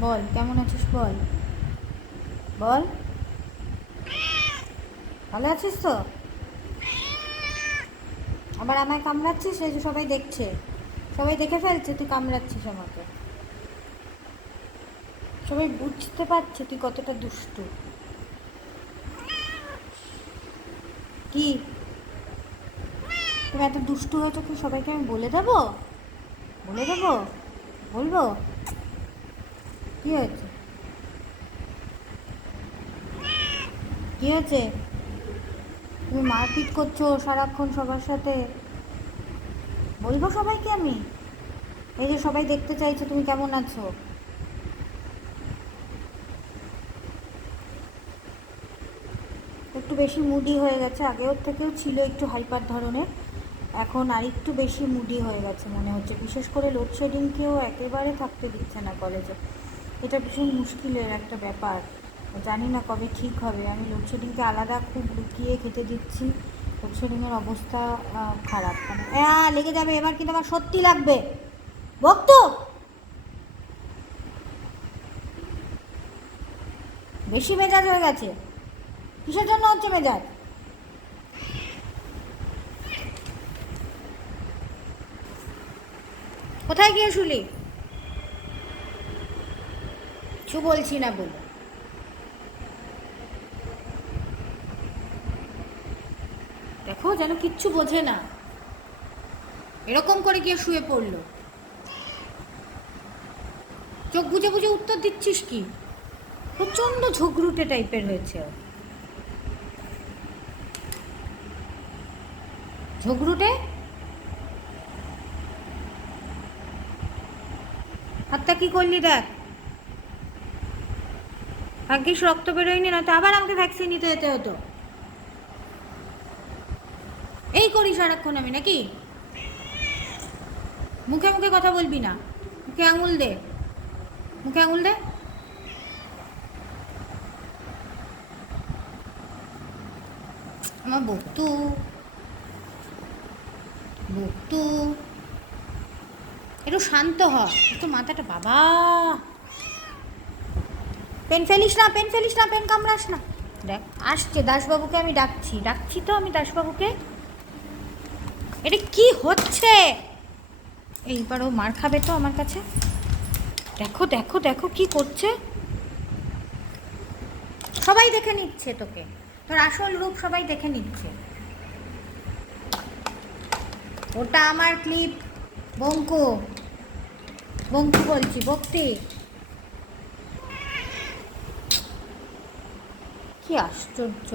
বল, কেমন আছিস বল? বল। ভালো আছিস তো? আবার আমায় কামড়াচ্ছিস? এই যে সবাই দেখছে। সবাই দেখে ফেলছে, তুই কামড়াচ্ছিস আমাকে। সবাই বুঝতে পারছে তুই কতটা দুষ্টু। কি? তুমি এত দুষ্টু হয়েছো কি সবাইকে আমি বলে দেবো? বলে দেবো? বলব? কি হয়েছে? কি হয়েছে? তুমি মারপিট করছ সারাক্ষণ সবার সাথে? বলব সবাইকে আমি? এই যে সবাই দেখতে চাইছে, তুমি কেমন আছো? একটু বেশি মুডি হয়ে গেছে আগেও থেকেও ছিল একটু হাইপার ধরনের। এখন আর একটু বেশি মুডি হয়ে গেছে মনে হচ্ছে। বিশেষ করে লোডশেডিংকেও একেবারে থাকতে দিচ্ছে না কলেজে এটা ভীষণ মুশকিলের একটা ব্যাপার। জানি না কবে ঠিক হবে। আমি লোডশেডিংকে আলাদা খুব লুকিয়ে খেতে দিচ্ছি। লোডশেডিংয়ের অবস্থা খারাপ। মানে হ্যাঁ লেগে যাবে। এবার কিন্তু আমার সত্যি লাগবে। ভক্ত! বেশি মেজাজ হয়ে গেছে। কিসের জন্য হচ্ছে মেজাজ? কোথায় গিয়ে শুলি কিছু বলছি না বলে। দেখো, যেন কিচ্ছু বোঝে না। এরকম করে গিয়ে শুয়ে পড়ল। চোখ বুঝে বুঝে উত্তর দিচ্ছিস কি? প্রচণ্ড ঝগড়ুটে টাইপের হয়েছে ও। ঝগড়ুটে? হাতটা কি করলি দেখ? ভাগ্যিস রক্ত বেরোয়নি না তো আবার আমাকে ভ্যাকসিন নিতে যেতে হতো। এই করি সারাক্ষণ আমি, নাকি? মুখে মুখে কথা বলবি না। মুখে আঙুল দে। মুখে আঙুল দে। আমার বক্তু। বক্তু। একটু শান্ত হ একটু মাথাটা বাবা। পেন ফেলিস না, পেন ফেলিস না, পেন কামড়াস না। দেখ, আসছে দাসবাবুকে আমি ডাকছি ডাকছি তো আমি দাসবাবুকে। এটা কি হচ্ছে? এইবার ও মার খাবে তো আমার কাছে। দেখো দেখো দেখো কি করছে। সবাই দেখে নিচ্ছে তোকে। তোর আসল রূপ সবাই দেখে নিচ্ছে। ওটা আমার ক্লিপ। বঙ্কু। বঙ্কু বলছি ভক্তি কি আশ্চর্য।